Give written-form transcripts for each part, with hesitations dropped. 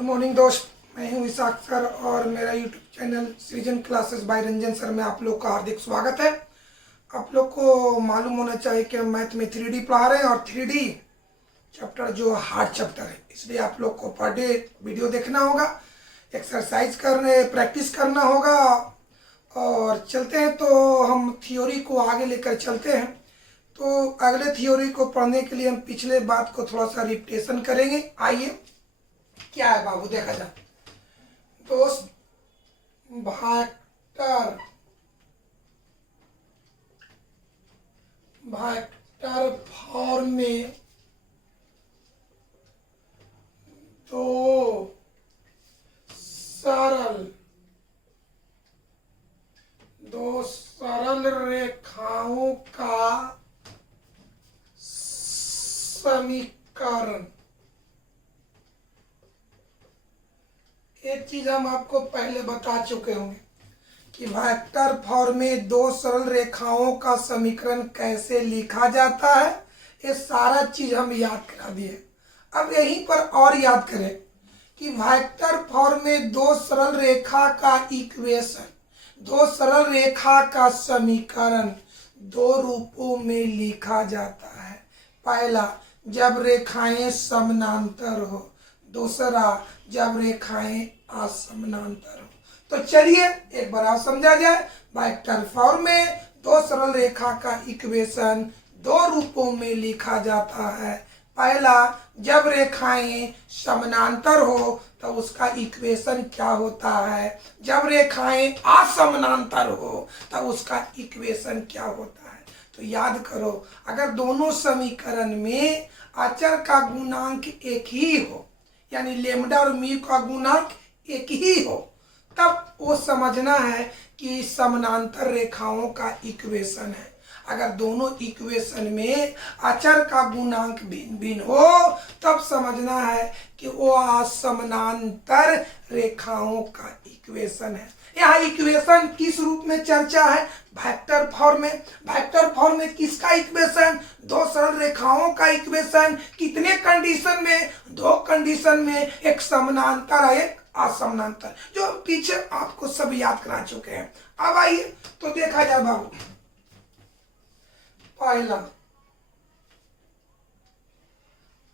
Good morning दोस्त, मैं हूं विशाख सर और मेरा यूट्यूब चैनल सृजन क्लासेस बाय रंजन सर में आप लोग का हार्दिक स्वागत है। आप लोग को मालूम होना चाहिए कि हम मैथ में 3D पढ़ा रहे हैं और 3D चैप्टर जो हार्ड चैप्टर है, इसलिए आप लोग को पर डे वीडियो देखना होगा, एक्सरसाइज करने प्रैक्टिस करना होगा। और चलते हैं तो हम थ्योरी को आगे लेकर चलते हैं। तो अगले थ्योरी को पढ़ने के लिए हम पिछले बात को थोड़ा सा रिपीटेशन करेंगे। आइए, क्या है बाबू, देखा जाए दोस्त। वेक्टर फॉर्म में दो सरल रेखाओं का समीकरण। एक चीज हम आपको पहले बता चुके होंगे कि वेक्टर फॉर्म में दो सरल रेखाओं का समीकरण कैसे लिखा जाता है। ये सारा चीज हम याद करा दिए। अब यहीं पर और याद करें कि वेक्टर फॉर्म में दो सरल रेखा का इक्वेशन, दो सरल रेखा का समीकरण दो रूपों में लिखा जाता है। पहला, जब रेखाएं समानांतर हो, दूसरा जब रेखाएं असमानांतर हो। तो चलिए एक बार और समझा जाए। वेक्टर फॉर्म में दो सरल रेखा का इक्वेशन दो रूपों में लिखा जाता है। पहला, जब रेखाएं समानांतर हो तो उसका इक्वेशन क्या होता है, जब रेखाएं असमानांतर हो तो उसका इक्वेशन क्या होता है। तो याद करो, अगर दोनों समीकरण में अचर का गुणांक एक ही हो, यानी लेम्डा और म्यू का गुणांक एक ही हो, तब वो समझना है कि समानांतर रेखाओं का इक्वेशन है। अगर दोनों इक्वेशन में अचर का गुणांक भिन्न भिन्न हो, तब समझना है कि वो असमानांतर रेखाओं का इक्वेशन है। यहाँ इक्वेशन किस रूप में चर्चा है? वेक्टर फॉर्म में। वेक्टर फॉर्म में किसका इक्वेशन? दो सरल रेखाओं का इक्वेशन। कितने कंडीशन में? दो कंडीशन में, एक समानांतर है एक असमानांतर, जो पीछे आपको सब याद करा चुके हैं। अब आइए तो देखा जाए बाबू। पहला,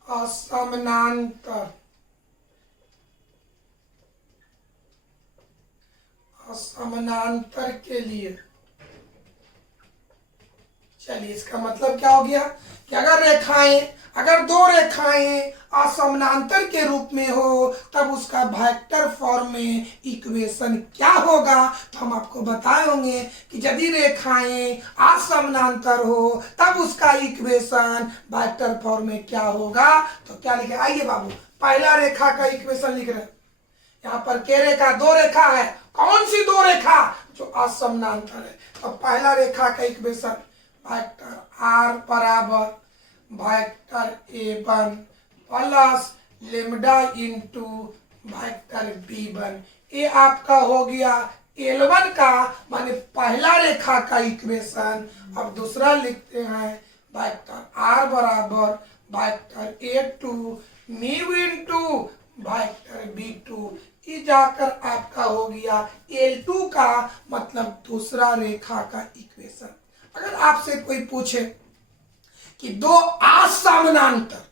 असमानांतर। असमानांतर के लिए चलिए, इसका मतलब क्या हो गया कि अगर दो रेखाएं असमानांतर के रूप में हो, तब उसका वेक्टर फॉर्म में इक्वेशन क्या होगा। तो हम आपको बताए होंगे कि यदि रेखाएं असमानांतर हो तब उसका इक्वेशन वेक्टर फॉर्म में क्या होगा। तो क्या लिखे? आइए बाबू, पहला रेखा का इक्वेशन लिख रहे हैं। यहाँ पर क्या रेखा? दो रेखा है। कौन सी दो रेखा? जो असमानांतर है। तो पहला रेखा का इक्वेशन वेक्टर आर बराबर vector A1 plus lambda into vector B1। ये आपका हो गया L1 का, माने पहला रेखा का इक्वेशन। अब दूसरा लिखते हैं वेक्टर R बराबर vector A2 mu into vector B2। ये जाकर आपका हो गया L2 का, मतलब दूसरा रेखा का इक्वेशन। अगर आपसे कोई पूछे कि दो असमानांतर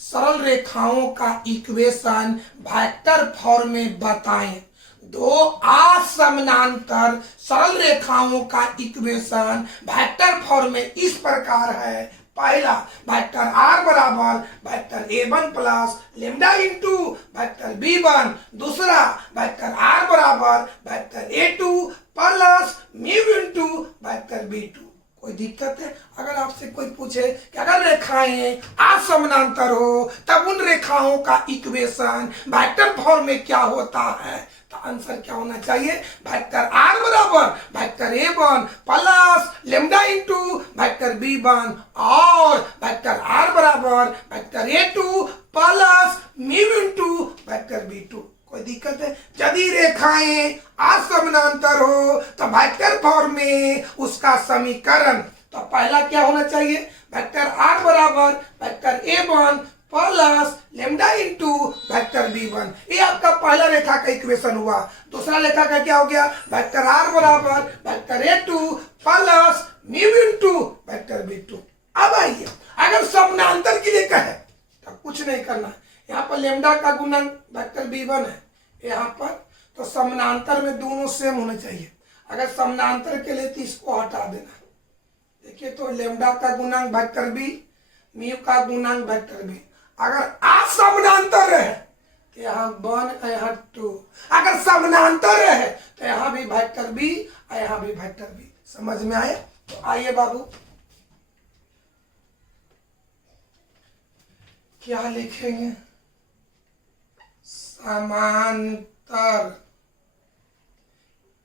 सरल रेखाओं का इक्वेशन वेक्टर फॉर्म में बताएं, दो असमानांतर सरल रेखाओं का इक्वेशन वेक्टर फॉर्म में इस प्रकार है। पहला, वेक्टर R बराबर vector A1 plus lambda into vector B1। दूसरा, वेक्टर R बराबर vector A2 plus mu into vector B2। कोई दिक्कत है? अगर आपसे कोई पूछे कि अगर रेखाएं असमानांतर हो तब उन रेखाओं का इक्वेशन वेक्टर फॉर्म में क्या होता है, तो आंसर क्या होना चाहिए? वेक्टर R बराबर vector A1 plus lambda into vector B1 और वेक्टर R बराबर vector A2 plus mu into vector B2। कोई दिक्कत है? यदि रेखाएं असमानांतर हो तो वेक्टर फॉर्म में उसका समीकरण, तो पहला क्या होना चाहिए? वेक्टर R बराबर vector A1 plus lambda into vector b1। ये आपका पहला रेखा का इक्वेशन हुआ। दूसरा रेखा का क्या हो गया, वेक्टर r बराबर vector a2 plus mu into vector b2। अब आइए, अगर समानांतर के लिए कहे तो कुछ नहीं करना है, यहाँ पर लेमडा का गुणन वेक्टर b1 है यहाँ पर, तो समानांतर में दोनों सेम होने चाहिए। अगर समानांतर के लिए तो इसको हटा देना। देखिए तो लेमडा का गुणांक वेक्टर बी, म्यू का गुणांक वेक्टर बी। अगर असमानांतर रहे तो यहाँ 1 यहाँ 2, अगर समानांतर रहे तो यहाँ भी वेक्टर बी और यहाँ भी वेक्टर बी। समझ में आया? तो आइए बाबू, क्या लिखेंगे, समांतर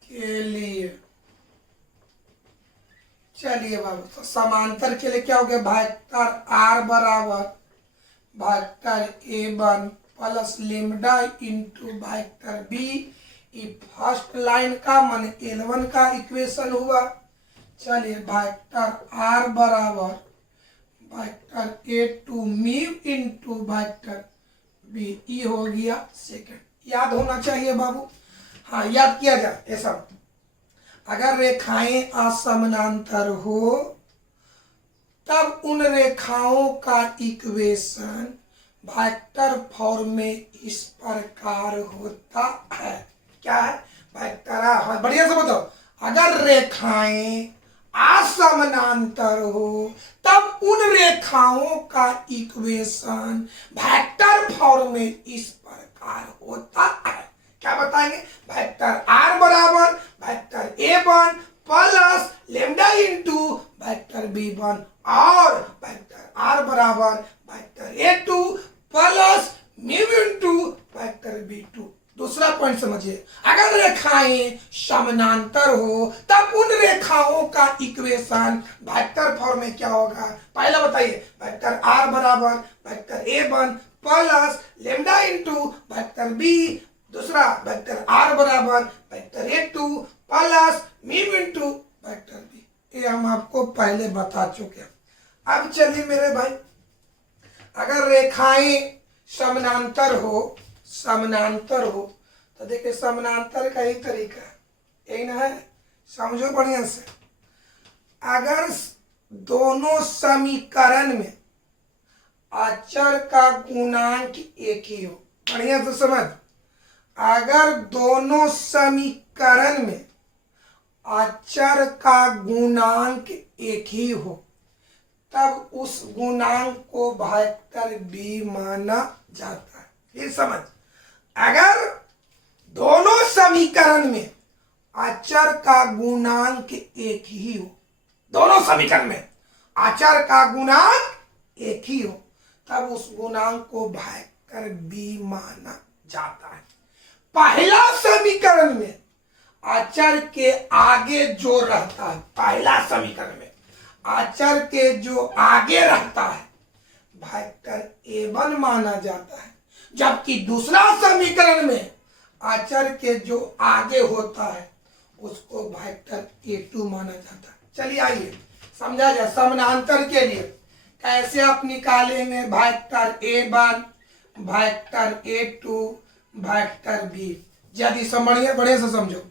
के लिए। चलिए बाबू, तो समांतर के लिए क्या हो गया, वेक्टर आर बराबर vector a1 plus lambda into vector B. ये फर्स्ट लाइन का मान L1 का इक्वेशन हुआ। चलिए वेक्टर आर बराबर vector a2 mu into vector B, ये हो गया सेकंड। याद होना चाहिए बाबू, हाँ याद किया जाए ये सब। अगर रेखाएं असमानांतर हो तब उन रेखाओं का इक्वेशन वेक्टर फॉर्म में इस प्रकार होता है। क्या है, वेक्टर, हाँ बढ़िया से बताओ। अगर रेखाएं असमानांतर हो तब उन रेखाओं का इक्वेशन वेक्टर फॉर्म में इस प्रकार होता है। क्या बताएंगे, वेक्टर आर बराबर vector a1 plus lambda into vector b1 और वेक्टर आर बराबर vector a2 plus mu into vector b2। दूसरा पॉइंट समझिए, अगर रेखाएं समानांतर हो तब उन रेखाओं का इक्वेशन वेक्टर फॉर्म में क्या होगा। पहला बताइए, वेक्टर आर बराबर vector a1 plus lambda into vector b। दूसरा वेक्टर आर बराबर vector a2 plus mu into vector B. ये हम आपको पहले बता चुके हैं। अब चलिए मेरे भाई, अगर रेखाएं समानांतर हो तो देखिए समानांतर का ही तरीका है, यही ना है, समझो बढ़िया से। अगर दोनों समीकरण में अचर का गुणांक एक ही हो, बढ़िया से समझ, अगर दोनों समीकरण में अचर का गुणांक एक ही हो तब उस गुणांक को वेक्टर बी माना जाता है। फिर समझ, अगर दोनों समीकरण में अचर का गुणांक एक ही हो, दोनों समीकरण में अचर का गुणांक एक ही हो तब उस गुणांक को वेक्टर बी माना जाता है। पहला समीकरण में अचर के आगे जो रहता है, पहला समीकरण में अचर के जो आगे रहता है वेक्टर a1 माना जाता है, जबकि दूसरा समीकरण में अचर के जो आगे होता है उसको वेक्टर a2 माना जाता है। चलिए आइए समझा जाए, समानांतर के लिए कैसे आप निकालेंगे vector a1 vector a2 vector B. यदि बढ़िया से समझो,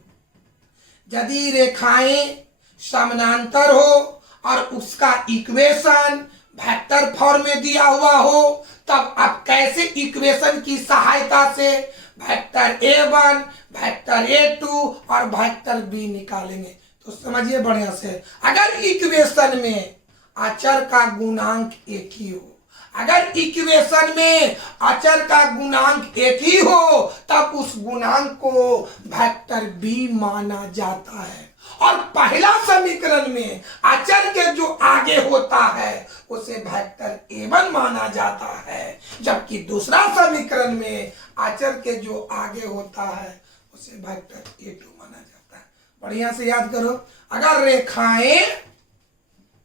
यदि रेखाएं समानांतर हो और उसका इक्वेशन वेक्टर फॉर्म में दिया हुआ हो तब आप कैसे इक्वेशन की सहायता से वेक्टर a1 वेक्टर a2 और वेक्टर b निकालेंगे। तो समझिए बढ़िया से, अगर इक्वेशन में अचर का गुणांक एक ही हो, अगर इक्वेशन में अचर का गुणांक एक ही हो तब उस गुणांक को वेक्टर बी माना जाता है। और पहला समीकरण में अचर के जो आगे होता है उसे वेक्टर a1 माना जाता है, जबकि दूसरा समीकरण में अचर के जो आगे होता है उसे वेक्टर a2 माना जाता है। बढ़िया से याद करो, अगर रेखाएं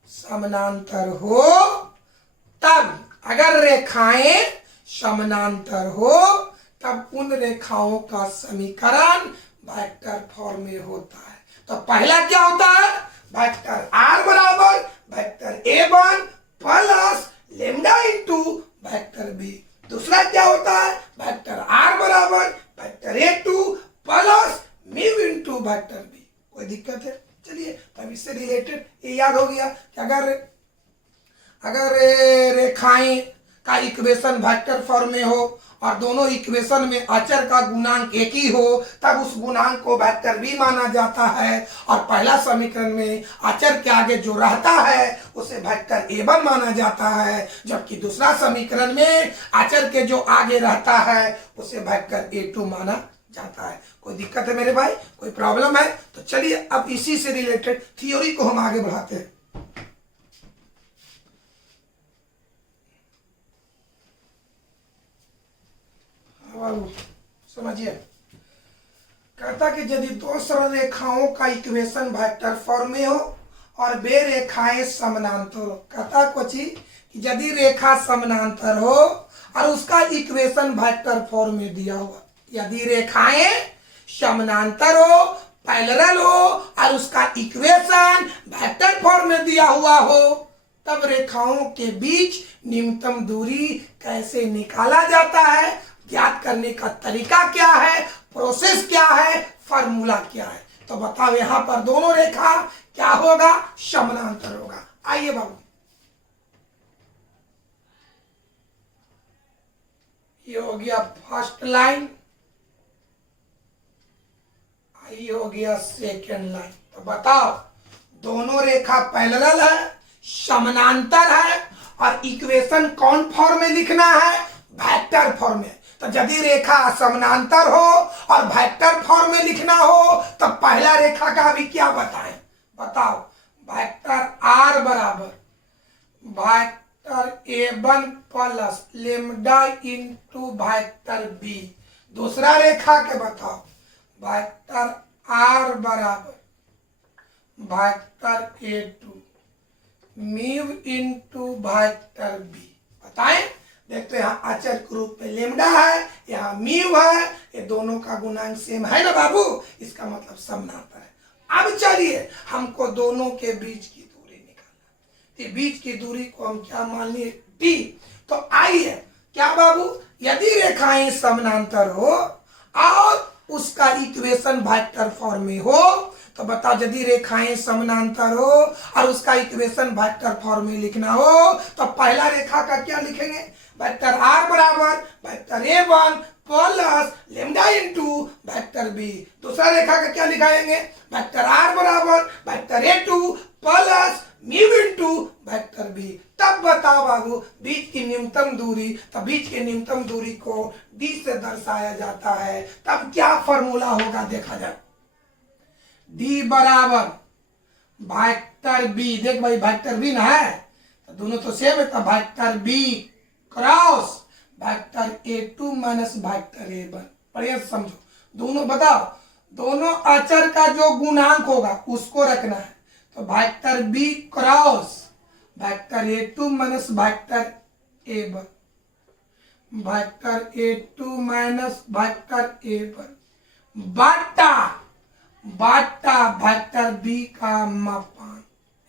समानांतर हो तब, अगर रेखाएं समानांतर हो तब उन रेखाओं का समीकरण वेक्टर फॉर्म में होता है। तो पहला क्या होता है, वेक्टर आर बराबर vector a1 plus lambda into vector B. दूसरा क्या होता है, वेक्टर आर बराबर vector A two plus mu into vector B. कोई दिक्कत है? चलिए तब इससे रिलेटेड ये याद हो गया कि अगर रेखाएं का इक्वेशन वेक्टर फॉर्म में हो और दोनों इक्वेशन में अचर का गुणांक एक ही हो, तब उस गुणांक को वेक्टर बी माना जाता है। और पहला समीकरण में अचर के आगे जो रहता है उसे वेक्टर ए1 माना जाता है, जबकि दूसरा समीकरण में अचर के जो आगे रहता है उसे वेक्टर ए2 माना जाता है। कोई दिक्कत है मेरे भाई? कोई प्रॉब्लम है? तो चलिए अब इसी से रिलेटेड थ्योरी को हम आगे बढ़ाते हैं। समझिए, कहता कि यदि दो सरल रेखाओं का इक्वेशन वेक्टर फॉर्म में हो और वे रेखाएं समानांतर हो। कहता कोची कि यदि रेखा समानांतर हो और उसका इक्वेशन वेक्टर फॉर्म में दिया हुआ, यदि रेखाएं समानांतर हो, पैरेलल हो और उसका इक्वेशन वेक्टर फॉर्म में दिया हुआ हो, तब रेखाओं के बीच न्यूनतम दूरी कैसे निकाला जाता है, ज्ञात करने का तरीका क्या है, प्रोसेस क्या है, फार्मूला क्या है। तो बताओ यहां पर दोनों रेखा क्या होगा, समानांतर होगा। आइए बाबू, ये हो गया फर्स्ट लाइन, ये हो गया सेकेंड लाइन। तो बताओ दोनों रेखा पैरेलल है, समानांतर है और इक्वेशन कौन फॉर्म में लिखना है, वेक्टर फॉर्म में। तो यदि रेखा समानांतर हो और वेक्टर फॉर्म में लिखना हो तो पहला रेखा का भी क्या बताएं, बताओ। वेक्टर आर बराबर vector A one plus lambda into vector B. दूसरा रेखा के बताओ, वेक्टर आर बराबर vector A two mu into vector B. बताएं, देखते हैं यहाँ अचर के रूप में लेमडा है, यहाँ म्यू है, ये दोनों का गुणांक सेम है ना बाबू, इसका मतलब समानांतर है। अब चलिए हमको दोनों के बीच की दूरी निकालना, तो बीच की दूरी को हम क्या मान लिए, टी। तो आइए क्या बाबू, यदि रेखाएं समानांतर हो और उसका इक्वेशन वेक्टर फॉर्म में हो, तो बताओ यदि रेखाएं समानांतर हो और उसका इक्वेशन वेक्टर फॉर्म में लिखना हो तो पहला रेखा का क्या लिखेंगे, वेक्टर आर बराबर vector A one plus lambda into vector B. दूसरा रेखा का क्या लिखाएंगे, वेक्टर आर बराबर vector A two plus mu into vector B. तब बताओ बाबू बीच की न्यूनतम दूरी, तो बीच की न्यूनतम दूरी को डी से दर्शाया जाता है। तब क्या फॉर्मूला होगा देखा जाए, डी बराबर वेक्टर बी, देख भाई वेक्टर बी ना है तो दोनों तो सेम है, तो vector B cross vector A two minus vector A one. बढ़िया समझो, दोनों बताओ, दोनों अचर का जो गुणांक होगा उसको रखना है। तो vector B cross vector A two minus vector A one, vector A two minus vector A one बाटा वेक्टर बी का मापांक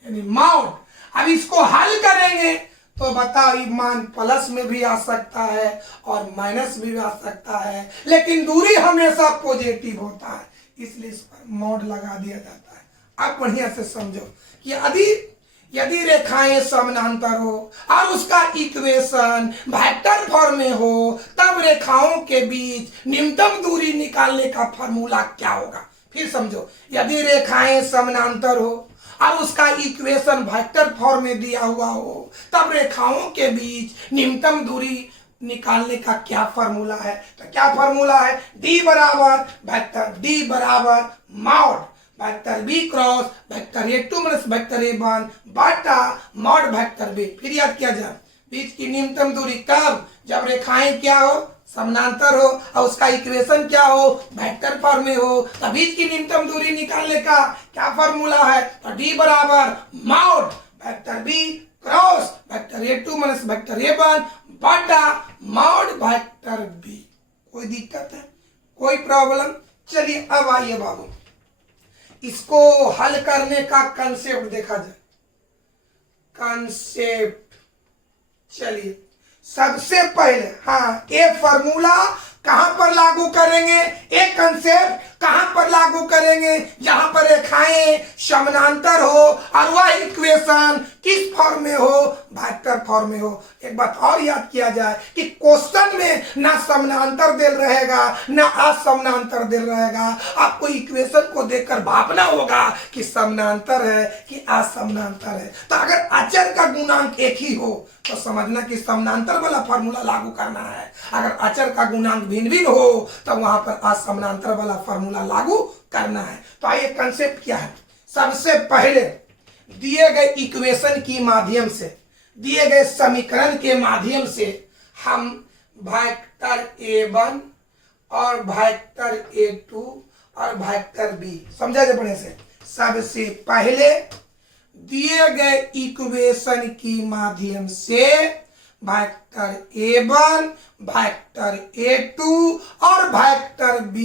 यानी माउड। अब इसको हल करेंगे तो बताओ ये मान प्लस में भी आ सकता है और माइनस भी आ सकता है, लेकिन दूरी हमेशा पॉजिटिव होता है, इसलिए इस पर मॉड लगा दिया जाता है। आप बढ़िया से समझो कि यदि रेखाएं समानांतर हो और उसका इक्वेशन वेक्टर फॉर्म में हो, तब रेखाओं के बीच न्यूनतम दूरी निकालने का फॉर्मूला क्या होगा। फिर समझो, यदि रेखाएं समानांतर हो और उसका इक्वेशन वेक्टर फॉर्म में दिया हुआ हो, तब रेखाओं के बीच न्यूनतम दूरी निकालने का क्या फॉर्मूला है। तो क्या फॉर्मूला है, डी बराबर mod vector B cross vector A two minus vector A one बाटा मॉड वेक्टर बी। फिर याद किया जाए, बीच की न्यूनतम दूरी कब, जब रेखाएं क्या हो, समानांतर हो और उसका इक्वेशन क्या हो, वेक्टर फॉर्म में हो। तो बीच की न्यूनतम दूरी निकालने का क्या फॉर्मूला है, तो डी बराबर mod vector B cross vector A two minus vector A one बाटा मॉड वेक्टर बी। कोई दिक्कत है, कोई प्रॉब्लम? चलिए अब आइए बाबू, इसको हल करने का कंसेप्ट देखा जाए। कंसेप्ट, चलिए सबसे पहले हाँ ये फॉर्मूला कहां पर लागू करेंगे, एक कंसेप्ट कहां पर लागू करेंगे, जहां पर रेखाएं समानांतर हो और वह इक्वेशन किस फॉर्म में हो, वेक्टर फॉर्म में हो। एक बात और याद किया जाए कि क्वेश्चन में ना समानांतर दिल रहेगा ना असमानांतर दिल रहेगा। आपको इक्वेशन को देखकर भापना होगा कि समानांतर है कि असमानांतर है। तो अगर अचर का गुणांक एक ही हो तो समझना कि समानांतर वाला फॉर्मूला लागू करना है। अगर अचर का गुणांक भिन्न भिन्न हो तो वहां पर असमानांतर वाला फॉर्मूला लागू करना है। तो आइए कंसेप्ट क्या है। सबसे पहले दिए गए इक्वेशन की माध्यम से, दिए गए समीकरण के माध्यम से हम वेक्टर A1 और वेक्टर A2 और वेक्टर B समझा जाए बढ़िया से। सबसे पहले दिए गए इक्वेशन की माध्यम से वेक्टर A1, वेक्टर A2 और वेक्टर B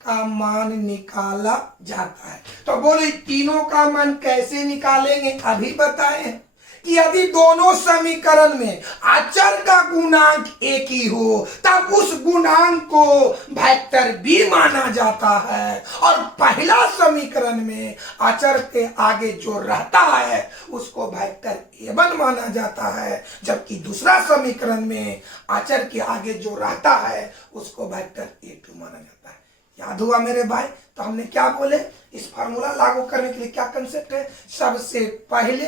का मान निकाला जाता है। तो बोले तीनों का मान कैसे निकालेंगे, अभी बताएं कि यदि दोनों समीकरण में अचर का गुणांक एक ही हो तब उस गुणांक को वेक्टर B माना जाता है, और पहला समीकरण में अचर के आगे जो रहता है उसको वेक्टर A1 माना जाता है, जबकि दूसरा समीकरण में अचर के आगे जो रहता है उसको वेक्टर A2 माना जाता है। याद हुआ मेरे भाई। तो हमने क्या बोले, इस फार्मूला लागू करने के लिए क्या कंसेप्ट है। सबसे पहले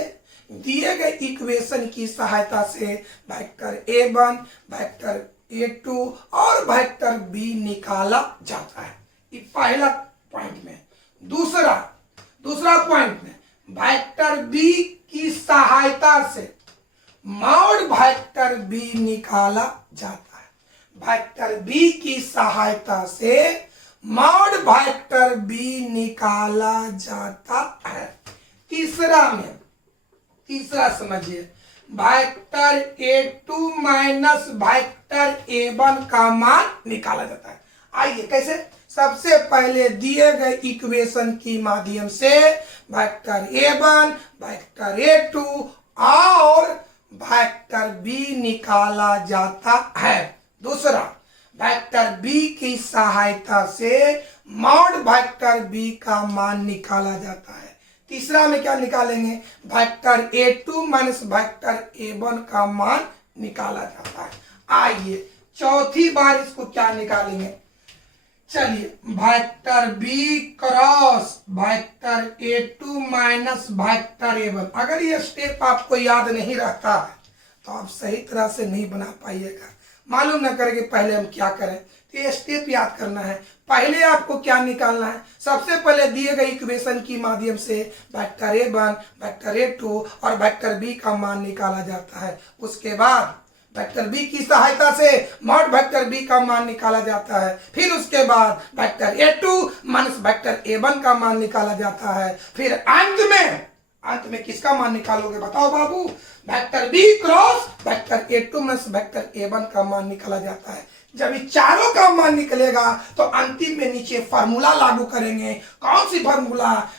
दिए गए इक्वेशन की सहायता से वेक्टर A1, वेक्टर A2 और वेक्टर B निकाला जाता है। ये पहला पॉइंट में। दूसरा पॉइंट में वेक्टर B की सहायता से मॉड वेक्टर B निकाला जाता है। वेक्टर B की सहायता से मॉड वेक्टर B निकाला जाता है। तीसरा समझिए, vector A2 minus vector A1 का मान निकाला जाता है। आइए कैसे। सबसे पहले दिए गए इक्वेशन की माध्यम से वेक्टर A1, वेक्टर A2 और वेक्टर B निकाला जाता है। दूसरा, वेक्टर B की सहायता से मॉड वेक्टर B का मान निकाला जाता है। तीसरा में क्या निकालेंगे, vector A2 minus vector A1 का मान निकाला जाता है। आइए चौथी बार इसको क्या निकालेंगे। चलिए, vector B cross vector A2 minus vector A1। अगर ये स्टेप आपको याद नहीं रहता है तो आप सही तरह से नहीं बना पाइएगा। मालूम ना करें कि पहले हम क्या करें, तो ये स्टेप याद करना है। पहले आपको क्या निकालना है, सबसे पहले दिए गए इक्वेशन की माध्यम से वेक्टर A1, वेक्टर A2 और वेक्टर B का मान निकाला जाता है। उसके बाद वेक्टर B की सहायता से मॉड वेक्टर B का मान निकाला जाता है। फिर उसके बाद vector A2 minus vector A1 का मान निकाला जाता है। फिर अंत में किसका मान निकालोगे बताओ बाबू, vector B cross vector A2 minus vector A1 का मान निकाला जाता है। जब ये चारों का मान निकलेगा तो अंतिम में नीचे फार्मूला लागू करेंगे। कौन सी फार्मूला,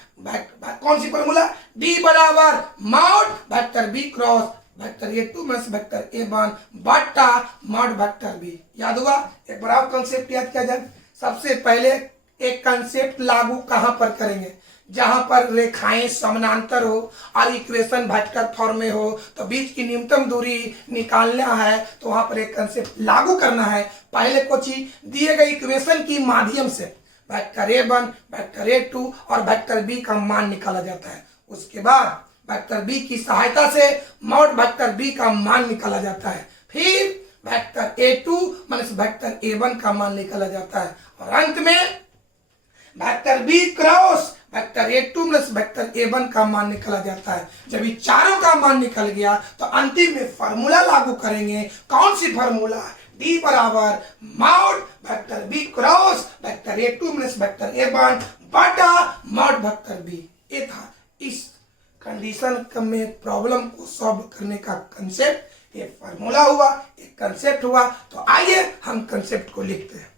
D बराबर mod vector B cross vector A2 minus vector A1 बटा मॉड वेक्टर B। याद हुआ। एक बार और कंसेप्ट याद किया जाए। सबसे पहले एक कंसेप्ट लागू कहां पर करेंगे, जहां पर रेखाएं समानांतर हो और इक्वेशन वेक्टर फॉर्म में हो, तो बीच की न्यूनतम दूरी निकालना है तो वहां पर एक कंसेप्ट लागू करना है। पहले कुछ दिए गए इक्वेशन की माध्यम से वेक्टर A1, वेक्टर A2 और वेक्टर B का मान निकाला जाता है। उसके बाद वेक्टर B की सहायता से मॉड वेक्टर B का मान निकाला जाता है। फिर vector A2 minus vector A1 का मान निकाला जाता है, और अंत में vector B cross vector A2 minus vector A1 का मान निकाला जाता है। जब ये चारों का मान निकल गया तो अंतिम में फार्मूला लागू करेंगे। कौन सी फार्मूला, D बराबर mod vector B cross vector A2 minus vector A1 बटा मॉड वेक्टर B। ये था इस कंडीशन में प्रॉब्लम को सॉल्व करने का कंसेप्ट। ये फार्मूला हुआ, एक कंसेप्ट हुआ। तो आइए हम कंसेप्ट को लिखते हैं।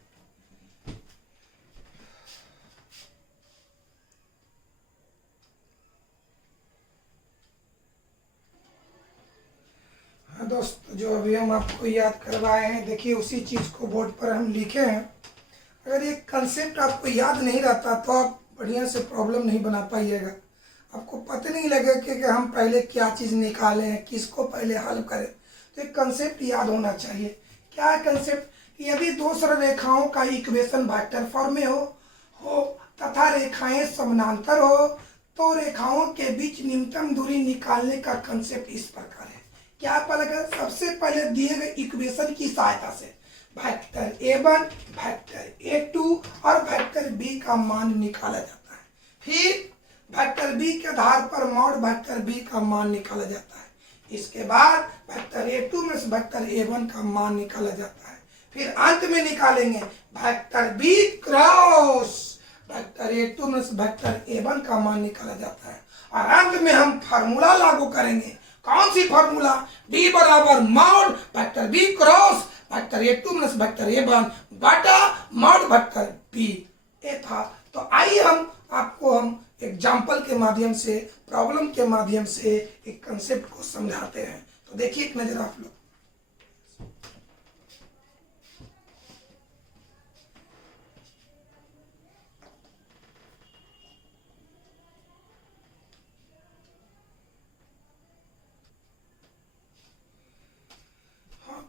दोस्त जो अभी हम आपको याद करवाए हैं, देखिए उसी चीज़ को बोर्ड पर हम लिखे हैं। अगर ये कंसेप्ट आपको याद नहीं रहता तो आप बढ़िया से प्रॉब्लम नहीं बना पाइएगा। आपको पता नहीं लगेगा कि हम पहले क्या चीज़ निकालें हैं, किसको पहले हल करें। तो एक कंसेप्ट याद होना चाहिए। क्या है कंसेप्ट? यदि दो सरल रेखाओं का इक्वेशन वेक्टर फॉर्म में हो तथा रेखाएं समानांतर हो तो रेखाओं के बीच न्यूनतम दूरी निकालने का कंसेप्ट इस प्रकार है। क्या पता? सबसे पहले दिए गए इक्वेशन की सहायता से वेक्टर a1, वेक्टर a2 और वेक्टर b का मान निकाला जाता है। फिर वेक्टर b के आधार पर मॉड वेक्टर b का मान निकाला जाता है। इसके बाद वेक्टर a2 में से वेक्टर a1 का मान निकाला जाता है। फिर अंत में निकालेंगे vector b cross vector a2 में से वेक्टर a1 का मान निकाला जाता है। और अंत में हम फार्मूला लागू करेंगे। कौन सी फार्मूला? b बराबर mod vector b cross vector a2 में से वेक्टर a1 बटा मॉड वेक्टर b। ये था। तो आइए हम एग्जाम्पल के माध्यम से, प्रॉब्लम के माध्यम से एक कंसेप्ट को समझाते हैं। तो देखिए एक नजर आप लोग।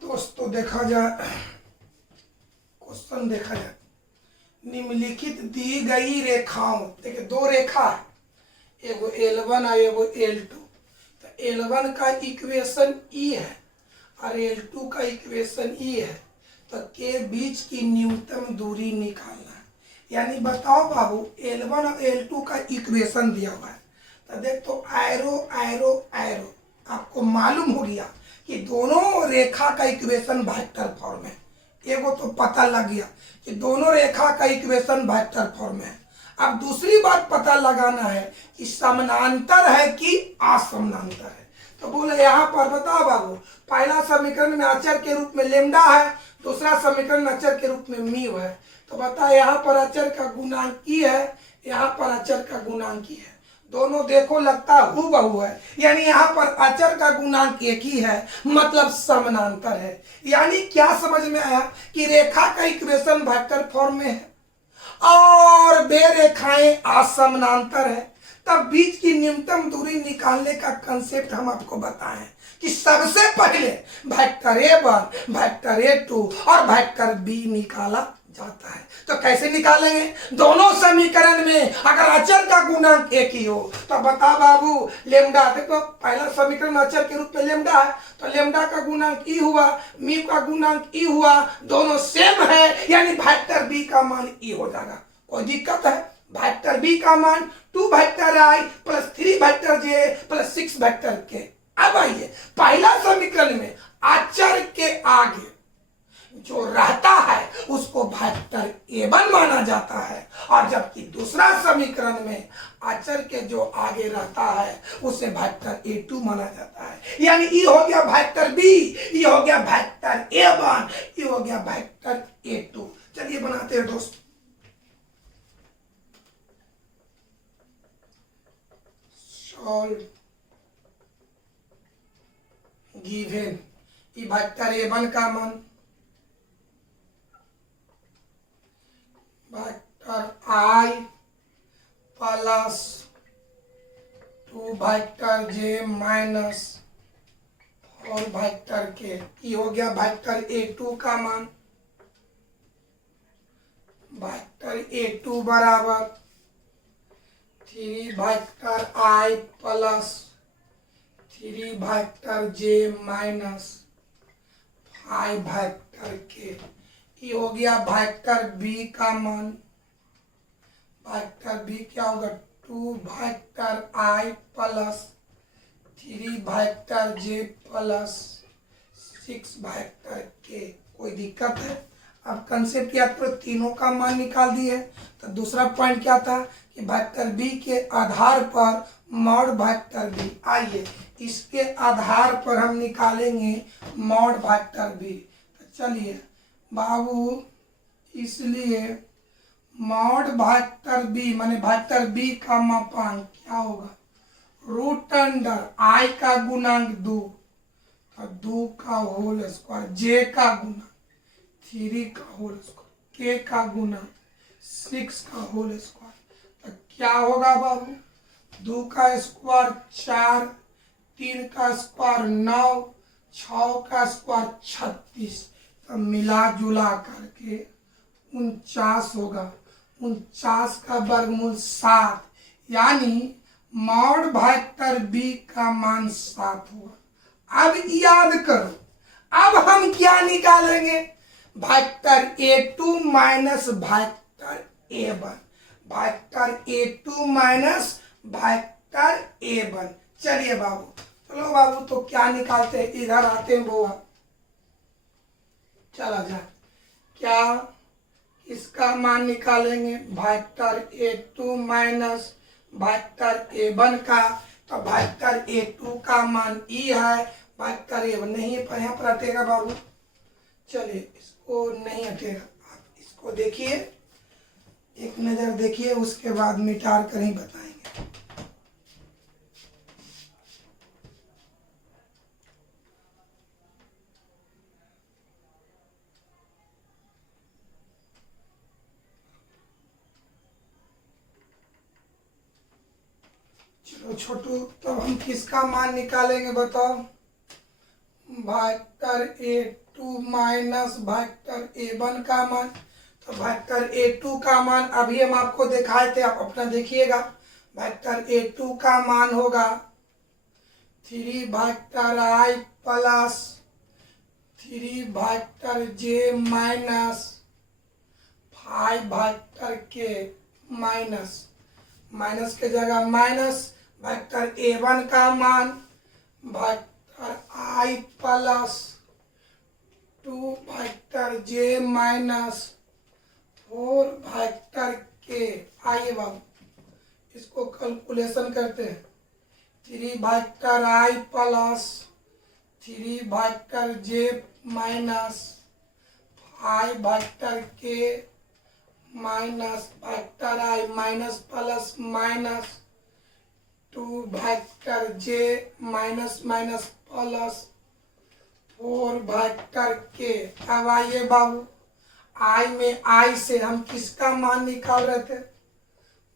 दोस्तों देखा जाए, क्वेश्चन देखा जाए, निम्नलिखित दी गई रेखाओं, देखिए दो रेखा है, एगो L1 और एगो L2। तो L1 का इक्वेशन E है और L2 का इक्वेशन E है। तो के बीच की न्यूनतम दूरी निकालना है। यानी बताओ बाबू, L1 और L2 का इक्वेशन दिया हुआ है। तो देख, तो एरो एरो एरो आपको मालूम हो गया कि दोनों रेखा का इक्वेशन वेक्टर फॉर्म है। एगो तो पता लग गया कि दोनों रेखा का इक्वेशन वेक्टर फॉर्म है। अब दूसरी बात पता लगाना है कि समानांतर है कि असमानांतर है। तो बोले यहाँ पर बताओ बाबू, पहला समीकरण में अचर के रूप में लेमडा है, दूसरा समीकरण में अचर के रूप में म्यू है। तो बता, यहाँ पर अचर का गुणांक ई है, यहाँ पर अचर का गुणांक ई है। दोनों देखो लगता हूबहू है। यानी यहाँ पर अचर का गुणांक एक ही है, मतलब समानांतर है। यानी क्या समझ में आया कि रेखा का इक्वेशन वेक्टर फॉर्म में है और वे रेखाएं असमानांतर है। तब बीच की न्यूनतम दूरी निकालने का कंसेप्ट हम आपको बताएं कि सबसे पहले वेक्टर a1, वेक्टर a2 और वेक्टर b निकाला जाता है। तो कैसे निकालेंगे? दोनों समीकरण में अगर अचर का गुणांक एक ही हो तो बता बाबू, लेमडा, देखो पहला समीकरण अचर के रूप में लेमडा है, तो लेमडा का गुणांक ई हुआ, म्यू का गुणांक ई हुआ, दोनों सेम है, यानी वेक्टर बी का मान ई हो जाएगा। कोई दिक्कत है? वेक्टर बी का मान 2 वेक्टर आई प्लस 3 वेक्टर जे प्लस 6 वेक्टर के। अब आइए, पहला समीकरण में अचर के आगे जो रहता है उसको वेक्टर a1 माना जाता है, और जबकि दूसरा समीकरण में अचर के जो आगे रहता है उसे वेक्टर a2 माना जाता है। यानी ई हो गया वेक्टर b, ई हो गया वेक्टर a1, ई हो गया वेक्टर a2। चलिए बनाते हैं दोस्त। Solve given E vector a1 का मान वेक्टर आई प्लस 2 वेक्टर जे माइनस 4 वेक्टर के, ये हो गया वेक्टर a2 का मान। वेक्टर a2 बराबर 3 वेक्टर आई प्लस 3 वेक्टर जे माइनस 5 वेक्टर के, ये हो गया वेक्टर बी का मान। वेक्टर बी क्या होगा? 2 वेक्टर आई प्लस 3 वेक्टर जे प्लस 6 वेक्टर के। कोई दिक्कत है? अब कंसेप्ट याद करो, तीनों का मान निकाल दिए। तो दूसरा पॉइंट क्या था कि वेक्टर बी के आधार पर मॉड वेक्टर बी। आइए इसके आधार पर हम निकालेंगे मॉड वेक्टर बी। तो चलिए बाबू, इसलिए मॉड वेक्टर बी माने वेक्टर बी का मापांक क्या होगा? रूट अंडर आई का गुणांक 2, तो 2 का होल स्क्वायर, जे का गुना 3 का होल स्क्वायर, के का गुना 6 का होल स्क्वायर। तो क्या होगा बाबू, 2 का स्क्वायर 4, 3 का स्क्वायर 9, 6 का स्क्वायर 36। तो मिला जुला करके 49 होगा। 49 का वर्गमूल 7, यानी मॉड वेक्टर बी का मान 7 होगा। अब याद करो, अब हम क्या निकालेंगे, vector A2 minus vector A1, vector A2 minus vector A1। चलिए बाबू, चलो बाबू, तो क्या निकालते हैं, इधर आते हैं बुआ, चला जा, क्या इसका मान निकालेंगे, vector A2 minus vector A1 का। तो वेक्टर A2 का मान E है, वेक्टर A1 नहीं है, पर यहाँ पर हटेगा बाबू। चलिए, इसको नहीं हटेगा, आप इसको देखिए, एक नजर देखिए, उसके बाद मिटार कर ही बताएंगे। चलो छोटू, तब हम किसका मान निकालेंगे बताओ, vector A2 minus vector A1 का मान। तो वेक्टर A2 का मान अभी हम आपको दिखाए थे, आप अपना देखिएगा। वेक्टर A2 का मान होगा 3 vector I plus 3 vector J minus 5 vector K minus, minus के जगह माइनस, वेक्टर A1 का मान vector I plus 2 vector J minus 4 vector K। आइए बाबू, इसको कैलकुलेशन करते हैं। 3 vector I plus 3 vector J minus 5 vector K minus vector I minus plus minus 2 vector J minus minus plus 4 vector K। अब आइए बाबू, I में I से हम किसका मान निकाल रहे थे,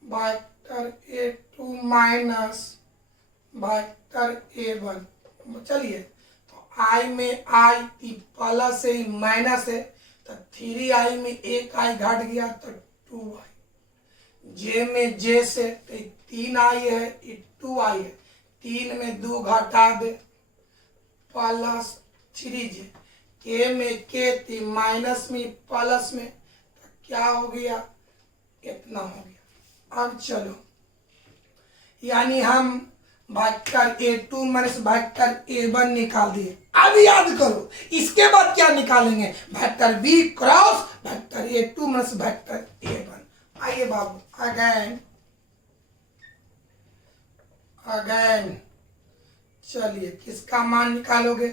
vector A2 minus vector A1। चलिए, तो I में I प्लस है माइनस है, तो 3I में एक I घट गया तो 2I। J में J से 3I है, 2I है, 3 में 2 घटा दे प्लस 3J। K में K थी माइनस में प्लस में, तो क्या हो गया, इतना हो गया। अब चलो, यानी हम vector A2 minus vector A1 निकाल दिए। अब याद करो, इसके बाद क्या निकालेंगे, vector B cross vector A2 minus vector A1। आइए बाबू, अगेन चलिए, किसका मान निकालोगे,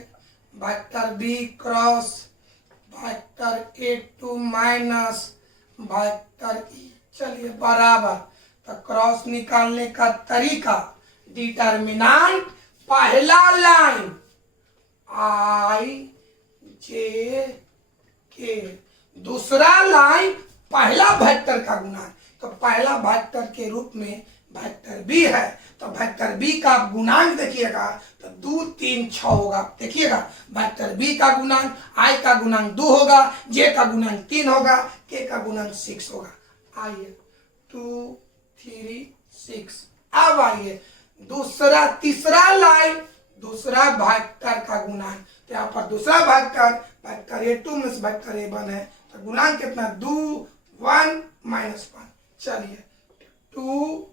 vector B cross vector A2 minus vector E। चलिए, बराबर। तो क्रॉस निकालने का तरीका, डिटर्मिनेंट पहला लाइन I J K, दूसरा लाइन पहला वेक्टर का गुणांक। तो पहला वेक्टर के रूप में वेक्टर B है, तो वेक्टर B का गुणांक देखिएगा तो 2 3 6 होगा। देखिएगा, वेक्टर B का गुणांक, I का गुणांक 2 होगा, J का गुणांक 3 होगा, K का गुणांक 6 होगा। आइए, 2 3 6। अब आइए दूसरा, तीसरा लाइन, दूसरा वेक्टर का गुणांक। तो यहाँ पर दूसरा वेक्टर वेक्टर A2 में वेक्टर A1 है, तो गुणांक कितना, 2 1 माइनस 1। चलिए, 2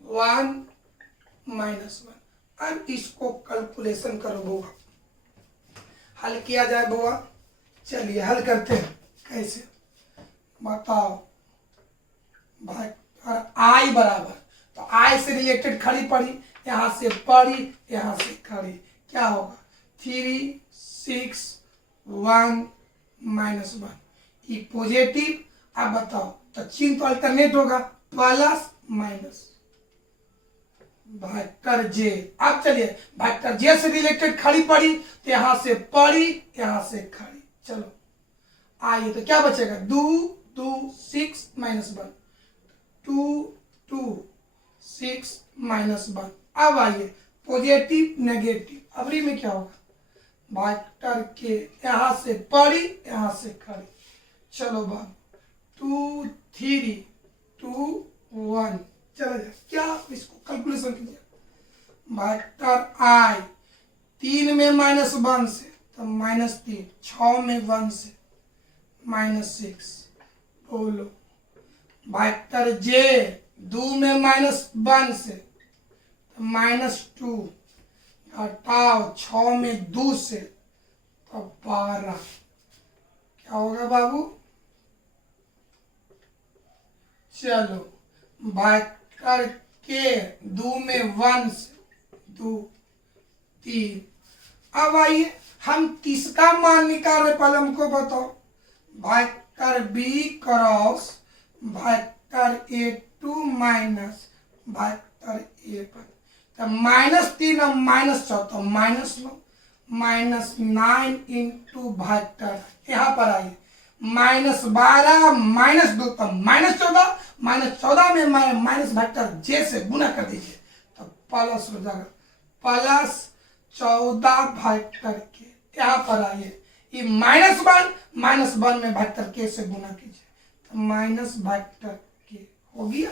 1 माइनस 1। अब इसको कैलकुलेशन करो बुआ, हल किया जाए बुआ। चलिए, हल करते हैं, कैसे बताओ। वेक्टर I बराबर, तो I से रिलेटेड खड़ी पड़ी, यहाँ से पड़ी, यहाँ से खड़ी, क्या होगा, 3 6 1 माइनस 1। ये पॉजिटिव। अब बताओ, तो चिन्ह तो अल्टरनेट होगा, प्लस माइनस, वेक्टर जे। अब चलिए वेक्टर जे से रिलेटेड खड़ी पड़ी तो यहां से पड़ी, यहां से खड़ी। चलो आइए तो क्या बचेगा, 2 2 6 -1, 2 2 6 -1। अब आइए पॉजिटिव नेगेटिव, अबरी में क्या होगा, वेक्टर के यहां से पड़ी, यहां से खड़ी। चलो बाबू 2 3 2 1 चला जाए, क्या इसको कैलकुलेशन कीजिए। वेक्टर आई 3 में -1 से तो -3, 6 में 1 से -6, बोलो। वेक्टर जे 2 में -1 से तो -2, घटाओ 6 में 2 से तो 12, क्या होगा बाबू। चलो वेक्टर के 2 में 1 से 2 3। अब आइए हम किसका मान निकाल रहे, पहले हमको बताओ। Vector B cross vector A2 minus vector A1, तो -3 और -4 -9, -9 इंटू वेक्टर, यहाँ पर आइए -12 -2 तो -14, -14 में माइनस वेक्टर जे से गुना कर दीजिए तो प्लस हो जाएगा, +14 वेक्टर के। यहाँ पर आइए ये -1 में वेक्टर के से गुना कीजिए तो माइनस वेक्टर के हो गया।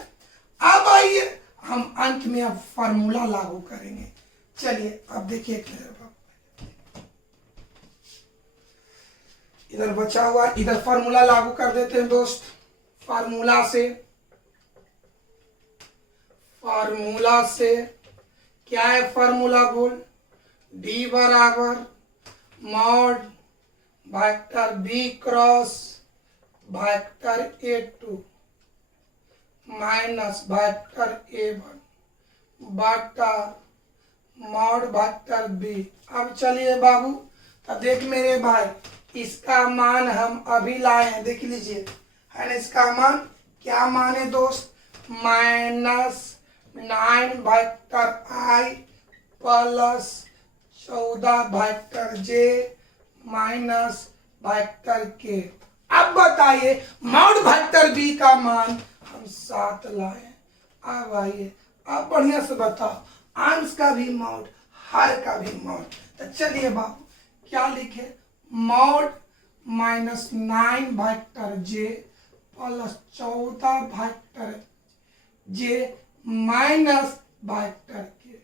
अब आइए हम अंत में अब फॉर्मूला लागू करेंगे। चलिए अब देखिए इधर बचा हुआ, इधर फॉर्मूला लागू कर देते हैं दोस्त। फॉर्मूला से क्या है, फॉर्मूला बोल, D बराबर mod vector B cross vector A2 minus vector A1 बटा मॉड वेक्टर बी। अब चलिए बाबू, तो देख मेरे भाई, इसका मान हम अभी लाए हैं, देख लीजिए है ना। इसका मान क्या मान है दोस्त, -9 वेक्टर आई प्लस 14 वेक्टर जे माइनस वेक्टर के। अब बताइए मॉड वेक्टर बी का मान हम 7 लाए। अब आइए अब बढ़िया से बताओ, अंश का भी मॉड, हर का भी मॉड। तो चलिए बाबू क्या लिखे, मॉड -9 वेक्टर जे प्लस 14 वेक्टर जे माइनस वेक्टर के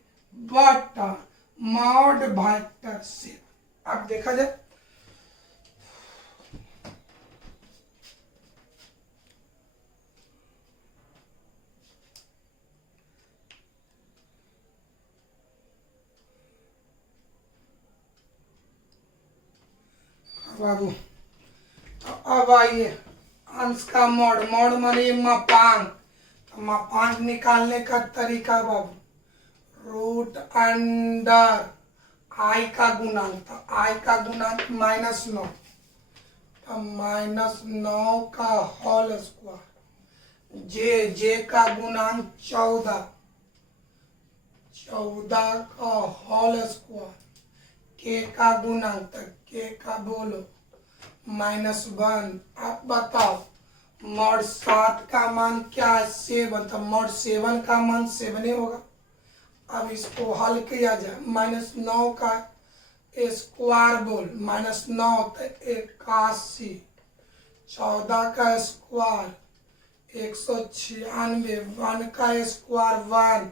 बटा मॉड वेक्टर से। अब देखा जाए बाबू, अब आइए अंश का मॉड, मॉड माने मापांक, तो मापांक निकालने का तरीका बाबू, रूट अंडर आई का गुणांक, तो आई का गुणांक -9, तो -9 का होल स्क्वायर, जे का गुणांक 14 का होल स्क्वायर, के का गुणांक, तो के का बोलो -1। अब बताओ मॉड 7 का मान क्या है, 7, तो मॉड 7 का मान 7 होगा। अब इसको हल किया जाए, -9 का स्क्वायर बोल, -9 तो 81, 14 का स्क्वायर 196, 1 का स्क्वायर 1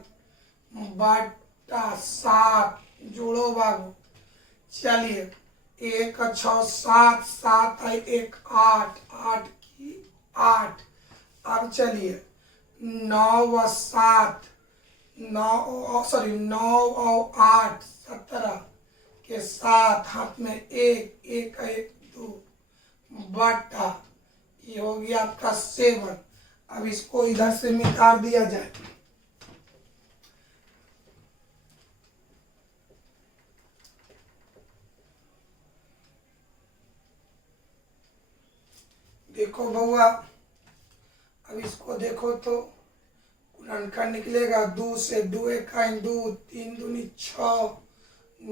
बटा 7, जोड़ो बाबू। चलिए 1 6 7, 7 1 8, 8 की 8। अब चलिए 9 7, 9 और 8 17 के साथ हाथ में 1 1 1 2 बटा, ये हो गया आपका 7। अब इसको इधर से निकाल दिया जाए, देखो बउआ, अब इसको देखो तो अंक निकलेगा 2 से 2 1 2 3 दूनी 6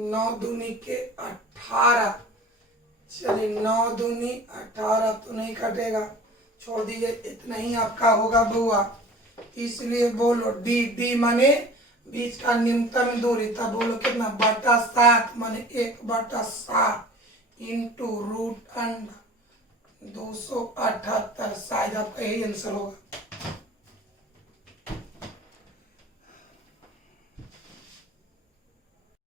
9 दूनी के 18। चलिए 9 दूनी 18 तो नहीं कटेगा, छोड़ दीजिए, इतना ही आपका होगा बुआ। इसलिए बोलो डी, डी माने बीच का न्यूनतम दूरी, तब बोलो कितना बटा 7 माने 1/7 इंटू रूट अंडर 278। शायद आपका यही आंसर होगा।